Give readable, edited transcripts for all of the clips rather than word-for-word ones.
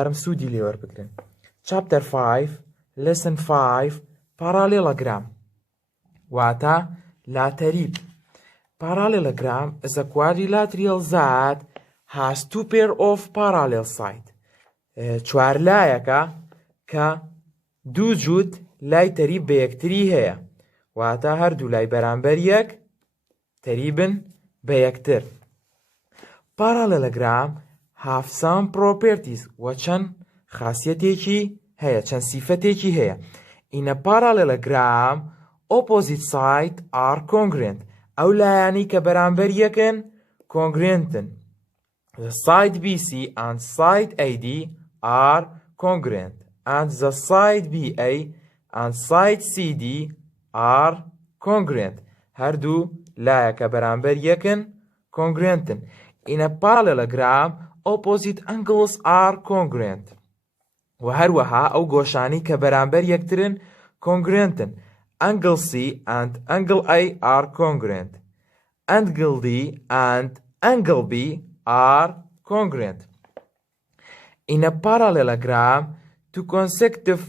ئەرم سوودی لێوە بگرن. Chapter 5 Lesson 5 Parallelogram واتە لاتەریب. Parallelogram is a quadrilateral that has two pair of parallel sides. چوارلایەکە کە دوو جووت لای تەریب بە یەکتری هەیە، واتە هەردوو لای بەرامبەر یەک تەریبن بە یەکتر. Parallelogram have some properties و چەند خاصیەتێکی هەیە، چەند سیفەتێکی هەیە. In a parallelogram opposite sides are congruent. ئەو لایانی کە بەرامبەر یەکن congruentن. The side BC and side AD are congruent and the side BA and side CD are congruent. هەردوو لایەکە بەرامبەر یەکن congruentن. In a parallelogram opposite angles are congruent. و هەروەها ئەو گۆشانی کە بەرامبەر یەکترن congruentن. Angle C and angle A are congruent. Angle D and angle B are congruent. In a parallelogram, two consecutive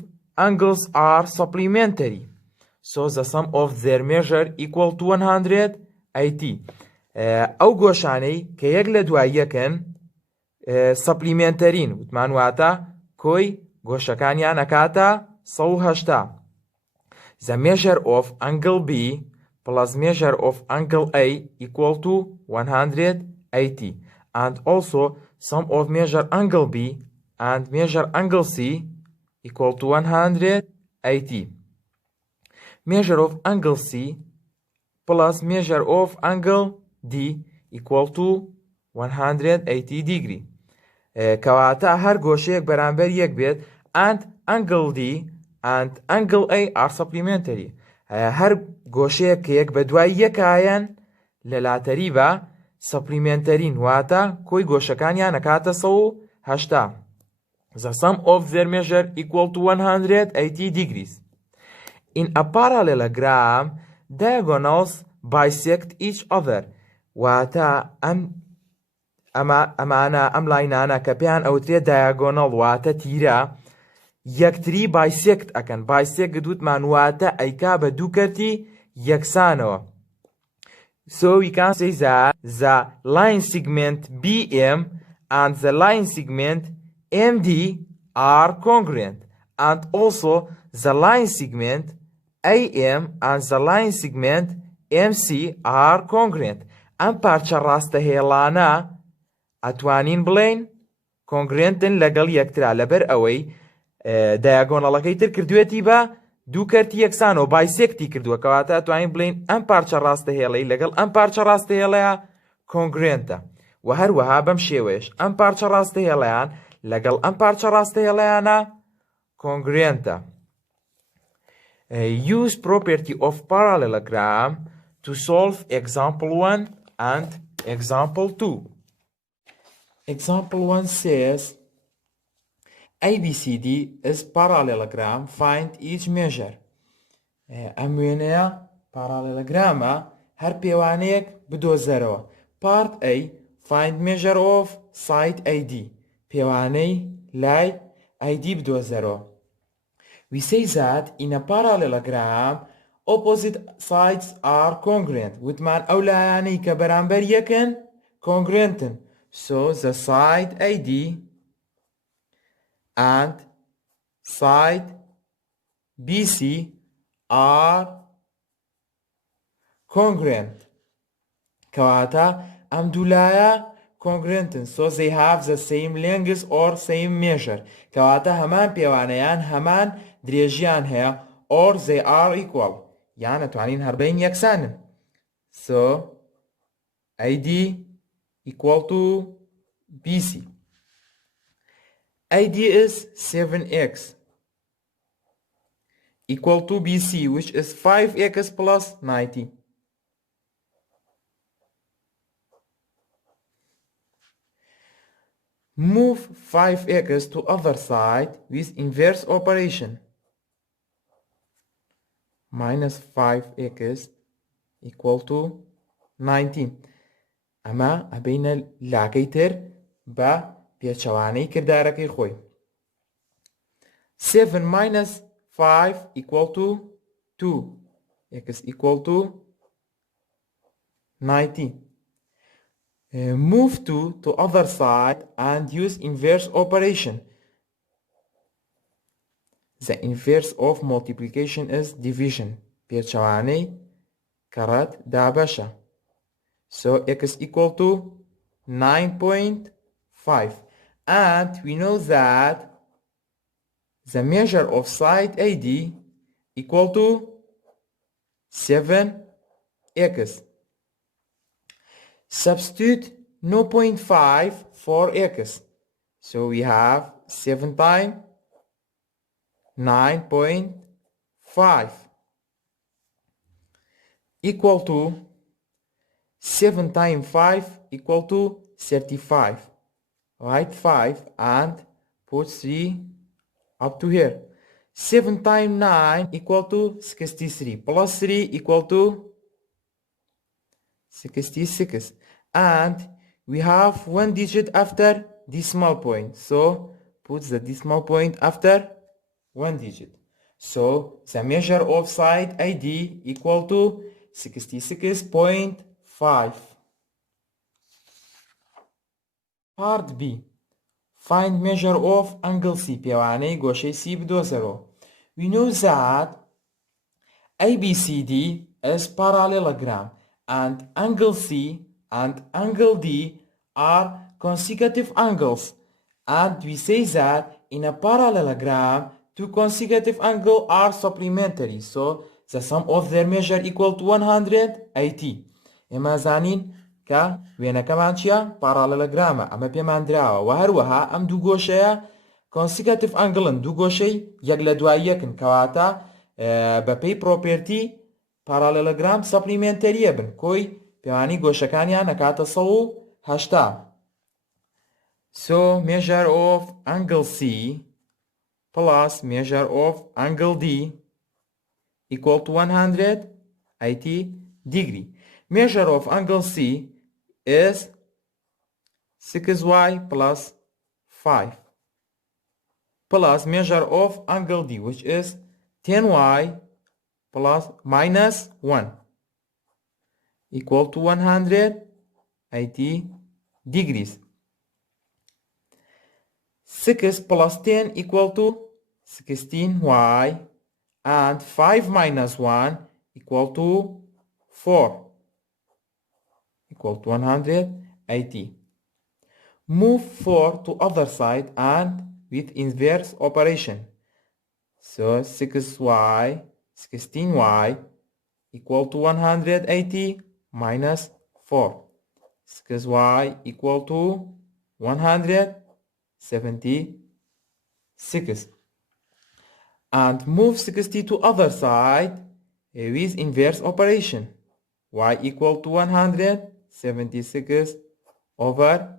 angles are supplementary, so the sum of their measure equal to 180. ئەو گۆشانەی کە یەک لە دوای یەکن supplementarین وتمان واتە کۆی گۆشەکانیان ئەکاتە 180. The measure of angle B plus measure of angle A equal to 180, and also sum of measure angle B and measure angle C equal to 180. Measure of angle C plus measure of angle D equal to 180 degree. کەواتە هەر گۆشەیەک بەرامبەر یەک بێت and angle D and angle A are supplementary. هەر گۆشەیەک کە یەک بە دوای یەکایەن لە لاتەریبە supplementarین واتە کۆی گۆشەکانیان ئەکاتە 180. The sum of their measure equal to 180 degrees. In a parallelogram, diagonals bisect each other. واتە ئەمانە ئەم لاینانە کە پێیان ئەوترێت diagonal واتە تیرە یەکتری bisect ئەکەن. bisect گوتمان واتە ئەیکا بە دوو کەرتی یەکسانەوە. So we can say that the line segment BM and the line segment MD are congruent, and also the line segment AM and the line segment MC are congruent. ئەم پارچە ڕاستەهێڵانە ئەتوانین بڵێین congruentن لەگەڵ یەکترا لەبەر ئەوەی دایاگۆنەڵەکەی تر کردوێتی بە دوو کەرتی یەکسانەوە بایسێکتی کردووە، کەواتە ئەتوانین بڵێین ئەم پارچە ڕاستەهێڵەی لەگەڵ ئەم پارچە ڕاستەهێڵەیە کۆنگرێنتە. و هەروەها بەم شێوەیەش ئەم پارچە ڕاستەهێڵەیان لەگەڵ ئەم پارچە ڕاستەهێڵەیانە کۆنگرێنتە. Use property of parallelogram to solve example 1 and example 2. Example 1 says ABCD is parallelogram, find each measure. ئەم وێنەیە parallelogramە هەر پێوانەیەک بدۆزەرەوە. Part A, find measure of side AD. پێوانەی لای AD بدۆزەرەوە. We say that in a parallelogram opposite sides are congruent. وتمان ئەو لایانەی کە بەرامبەر یەکن congruentن. So the side AD and side BC are congruent. کەواتە ئەم دوو لایە congruentن. So they have the same length or same measure. کەواتە هەمان پێوانەیان هەمان درێژیان هەیە or they are equal. یان ئەتوانین هەربەین یەکسانن. So AD equal to BC. AD is 7x equal to BC, which is 5x plus 90. Move 5x to other side with inverse operation. Minus 5x equal to 19. ئەمە ئەبینە لاکەی تر بە پێچەوانەی کردارەکەی خۆی. 7 minus 5 equal to 2. X equal to 90. Move 2 to other side and use inverse operation. The inverse of multiplication is division. پێچەوانەی کەڕەت دابەشە. So x equal to 9.5. And we know that the measure of side AD equal to 7x. Substitute 0.5 for x. So we have 7 times 9.5 equal to 7 times 5 equal to 35. Write 5 and put 3 up to here. 7 times 9 equal to 63 plus 3 equal to 66. And we have one digit after decimal point, so put the decimal point after one digit. So the measure of side AD equal to 66.5. Part B. Find measure of angle C. پیوانەی گۆشەی C بدۆزەوە. We know that ABCD is parallelogram and angle C and angle D are consecutive angles, and we say that in a parallelogram two consecutive angles are supplementary, so the sum of their measure equal to 180. ئێمە زانین کە وێنەکەمان چییە؟ پارالەلۆگرامە، ئەمە پێمان دراوە و هەروەها ئەم دوو گۆشەیە consecutive angle دوو گۆشەی یەک لە دوای یەکن، کەواتە بەپێی پرۆپێرتی پارالەلۆگرام سەپلیمنتەریە بن، کۆی پێوانی گۆشەکانیان نەکاتە 180. So measure of angle C plus measure of angle D equal to 180 degree. Measure of angle C is 6y plus 5 plus measure of angle D, which is 10y plus minus 1 equal to 180 degrees. 6 plus 10 equal to 16y and 5 minus 1 equal to 4 equal to 180. Move 4 to other side and with inverse operation. So 16y equal to 180 minus 4. 6y equal to 176. And move 60 to other side with inverse operation. Y equal to 176 over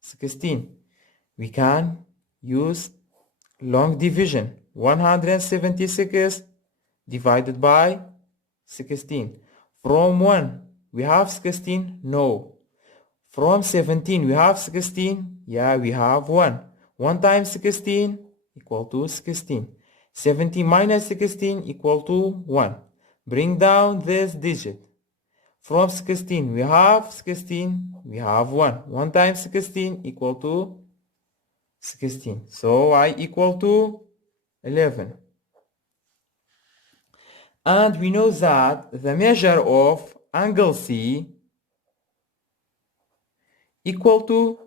16. We can use long division. 176 divided by 16. From 1 we have 16? No. From 17 we have 16? Yeah, we have 1. 1 times 16 equal to 16. 17 minus 16 equal to 1. Bring down this digit. From 16 we have 16, we have 1. 1 times 16 equal to 16. So y equal to 11. And we know that the measure of angle C equal to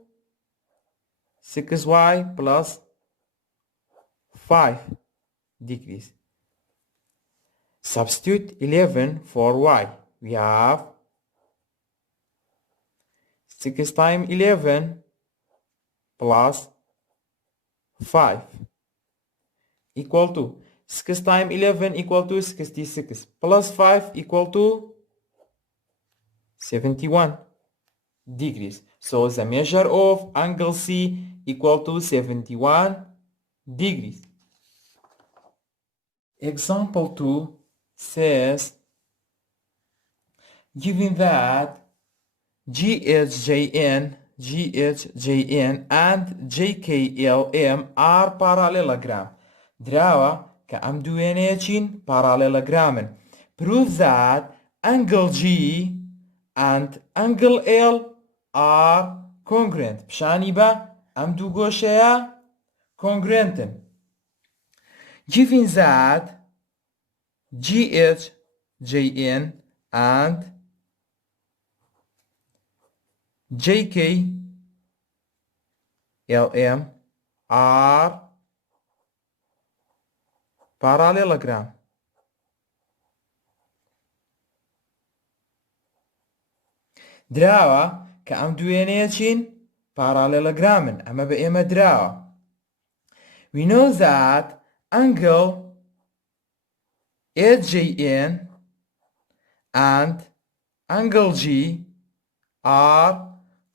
6y plus 5 degrees. Substitute 11 for y. We have 6 times 11 plus 5 equal to 6 times 11 equal to 66 plus 5 equal to 71 degrees. So the measure of angle C equal to 71 degrees. Example 2 says, given that GHJN and JKLM are parallelogram, دراوە کە ئەم دوو وێنەیە چین پارالێلۆگرامن. Prove that angle G and angle L are congruent. پیشانی بە ئەم دوو گۆشەیە congruentن. Given that GH, JN and JK, LM are parallelogram. دراوە کە ئەم دوو وێنەیە چین parallelogramن. ئەمە بە ئێمە دراوە. We know that angle AJN and angle G are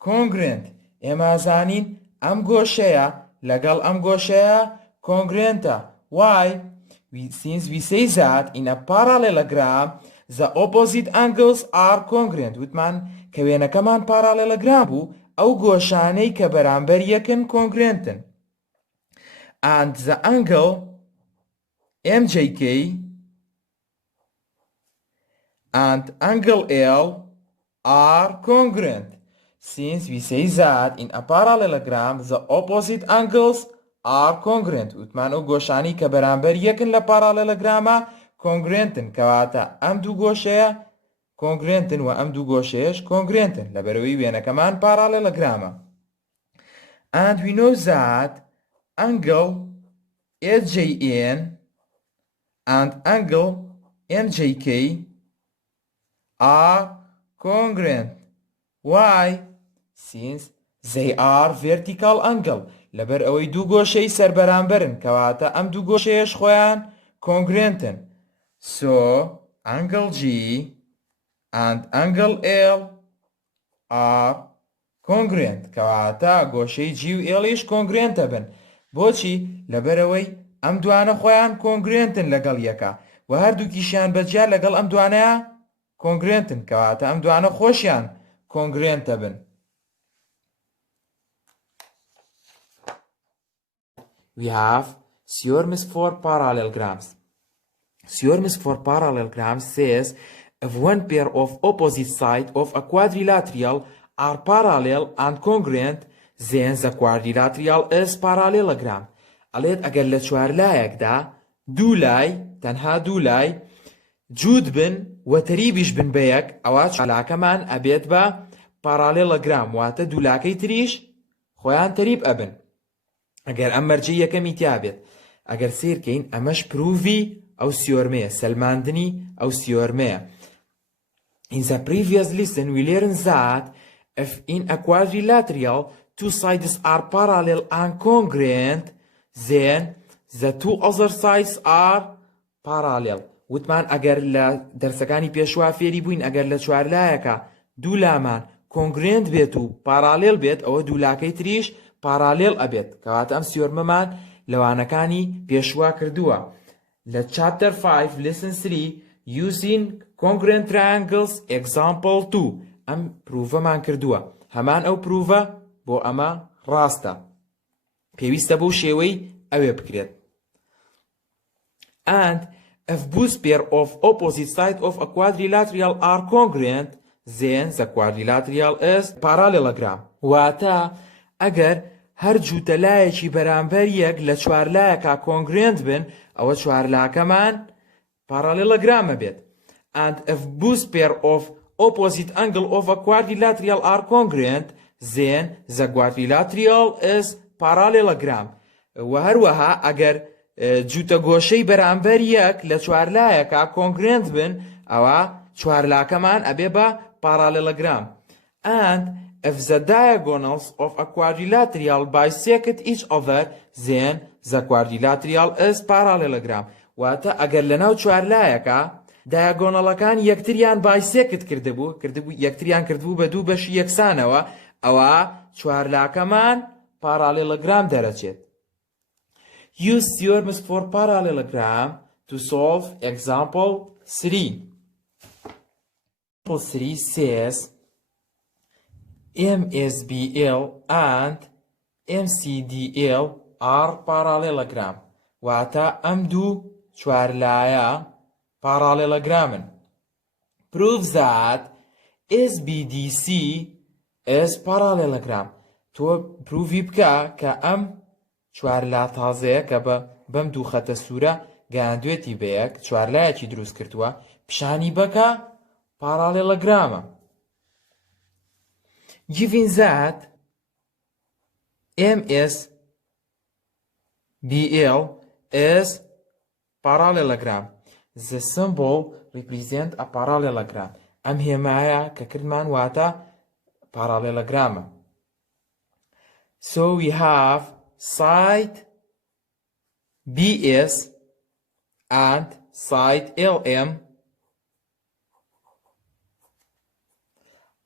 congruent. ئێمە زانین ئەم گۆشەیە لەگەڵ ئەم گۆشەیە congruentە. Why? Since we say that in a parallelogram the opposite angles are congruent. وتمان کە وێنەکەمان parallelogram بوو ئەو گۆشانەی کە بەرامبەر یەکن congruentن. And the angle MJK and angle L are congruent. Since we say that in a parallelogram the opposite angles are congruent. وتمان ئەو گۆشانی کە بەرامبەر یەکن لە parallelogramە congruentن. کەواتە ئەم دوو گۆشەیە congruentن و ئەم دوو گۆشەیەش congruentن لەبەرەوەی وێنەکەمان parallelogramە. And we know that angle AJN and angle MJK are congruent. Why? Since they are vertical angle. لەبەر ئەوەی دوو گۆشەی سەربەرامبەرن کەواتە ئەم دوو گۆشەیەش خۆیان congruentن. So angle G and angle L are congruent. کەواتە گۆشەی G و L-یش congruentە بن. بۆچی؟ لەبەرەوەی ئەم دوانە خۆیان congruentن لەگەڵ یەکە و هەردووکیشیان بەجیا لەگەڵ ئەم دوانەیە congruentن کەواتە ئەم دوانە خۆشیان congruentە بن. We have theorems for parallelograms. Theorems for parallelograms says if one pair of opposite sides of a quadrilateral are parallel and congruent, then the quadrilateral is parallelogram. ئەڵێت ئەگەر لە چوارلایەکدا دوو لای تەنها دوو لای جوود بن و تەریبیش بن بە یەک ئەوە چوارلاکەمان ئەبێت بە parallelogram واتە دوولاکەی تریش خۆیان تەریب ئەبن. ئەگەر ئەم مەرجەی یەکەمی تیا بێت. ئەگەر سیرکەین ئەمەش پروڤی ئەو سیۆرمەیە سەلماندنی ئەو سیۆرمەیە. In the previous lesson we learned that if in a quadrilateral two sides are parallel and congruent then the two other sides are parallel. وتمان ئەگەر لە دەرسەکانی پێشوا فێری بووین ئەگەر لە چوارلایەکە دوو لامان congruent بێت و parallel بێت ئەوە دوولاکەی تریش parallel ئەبێت. کەواتە ئەم سیۆرمەمان لەوانەکانی پێشوا کردووە. لە chapter 5 lesson 3 using congruent triangles example 2 ئەم پروڤەمان کردووە. هەمان ئەو پروڤە بۆ ئەمە ڕاستە. پێویستە بەو شێوەی ئەوێ بکرێت. And if both pair of opposite sides of a quadrilateral are congruent then the quadrilateral is parallelogram. واتە ئەگەر هەر جووتەلایەکی بەرامبەر یەک لە چوارلایەکە congruent بن ئەوە چوارلاکەمان parallelogramە بێت. And if both pair of opposite angle of a quadrilateral are congruent then the quadrilateral is parallelogram. و هەروەها ئەگەر جووتە گۆشەی بەرامبەر یەک لە چوارلایەکە congruent بن ئەوە چوارلاکەمان ئەبێ بە parallelogram. And if the diagonals of a quadrilateral bisect each other then the quadrilateral is parallelogram. واتە ئەگەر لەناو چوارلایەکە دایاگۆنەڵەکان یەکتریان bisect کردبوو یەکتریان کردبوو بە دوو بەشی یەکسانەوە ئەوە چوارلاکەمان parallelogram دەرەچێت. Use theorems for parallelogram to solve example 3. Example 3 says MSBL and MCDL are parallelogram. واتە ئەم دوو چوارلایە پارالێلۆگرامن. Prove that SBDC is parallelogram. تۆ پروڤی بکە کە ئەم چوارلا تازەیە کە بەم دوو خەتە سوورە گەیاندوێتی بەیەک چوارلایەکی دروست کردووە پیشانی بەکە پارالێلۆگرامە. Given that MSBL is parallelogram, the symbol represents a parallelogram. ئەم هێمایە کە کردمان واتە parallelogram. So we have side BS and side LM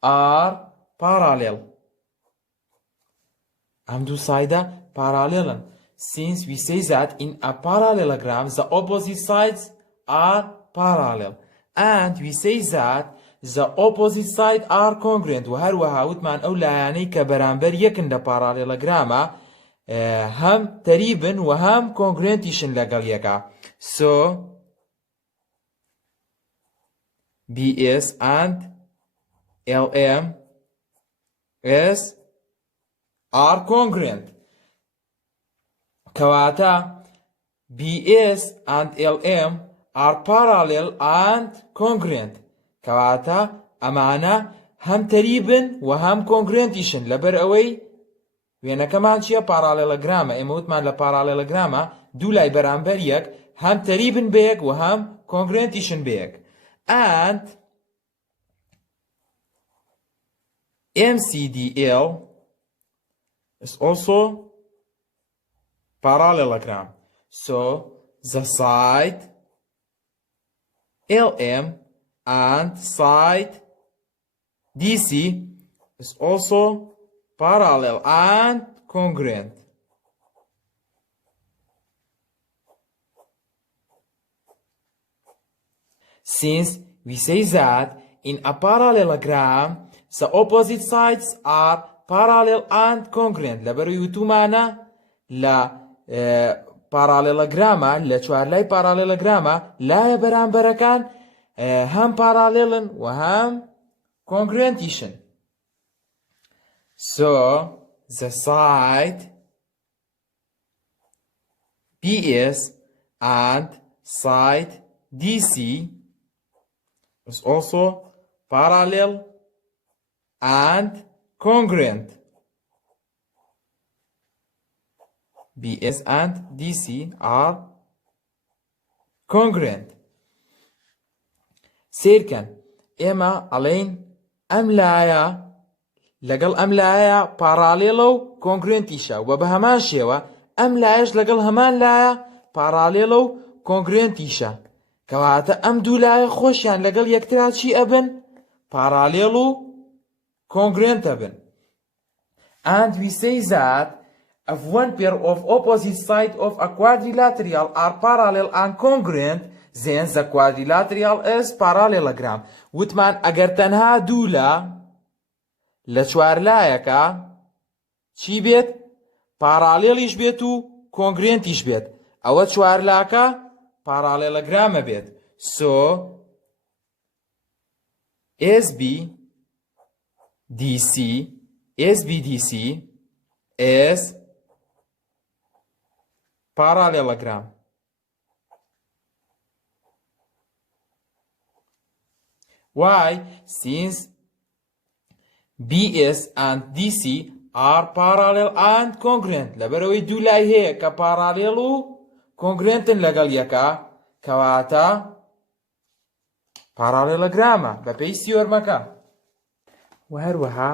are parallel. ئەم دوو سایدە parallel. Since we say that in a parallelogram the opposite sides are parallel, and we say that the opposite sides are congruent. و هەروەها وتمان ئەو لایانەی کە بەرامبەر یەکن لە پارالێلۆگرامە هەم تەریبن و هەم کۆنگرێنتیشن لەگەڵ یەکە. So BS and LM are congruent. کەواتە BS and LM are parallel and congruent. کەواتە ئەمانە هەم تەریبن و هەم کۆنگرێنتیشن لەبەر ئەوەی وێنەکەمان چییە؟ پارالێلۆگرامە. ئێمە وتمان لە پارالێلۆگرامە دوو لای بەرامبەر یەک هەم تەریبن بەیەک و هەم کۆنگرێنتیشن بەیەک. And MCDL is also parallelogram. So the side LM and side DC is also parallel and congruent. Since we say that in a parallelogram the opposite sides are parallel and congruent. لەبەرەوەی وتومانە لە پارالێلۆگرامە لە چوارلای پارالێلۆگرامە لایە بەرامبەرەکان هەم پارالێلن و هەم کۆنگرێنتیشن. So the side BS and side DC is also parallel and congruent. BS and DC are congruent. سیرکەن ئێمە ئەڵێین ئەم لایە لەگەڵ ئەم لایە پارالێلە و کۆنگرێنتیشە و بە هەمان شێوە ئەم لایەش لەگەڵ هەمان لایە پارالێلە و کۆنگرێنتیشە. کەواتە ئەم دوو لایە خۆشیان لەگەڵ یەکترا چی ئەبن؟ پارالێل و کۆنگرێنت ئەبن. And we say that if one pair of opposite sides of a quadrilateral are parallel and congruent, then the quadrilateral is parallelogram. وتمان ئەگەر تەنها دوو لە چوارلایەکە چی بێت؟ پارالێلیش بێت و کۆنگرێنتیش بێت. ئەوە چوارلاکە پارالێلۆگرامە بێت. So SBDC is parallelogram. Why? Since BS and DC are parallel and congruent. لەبەرەوەی دوو لای هەیە کە پارالێل و کۆنگرێنتن لەگەڵ یەکە کەواتە پارالێلۆگرامە بە پێی سیۆرمەکە. و هەروەها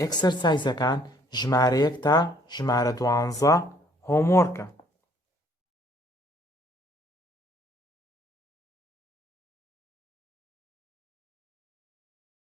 ئێکسەرسایزەکان ژمارە 1 تا ژمارە 12 هۆموۆرکە.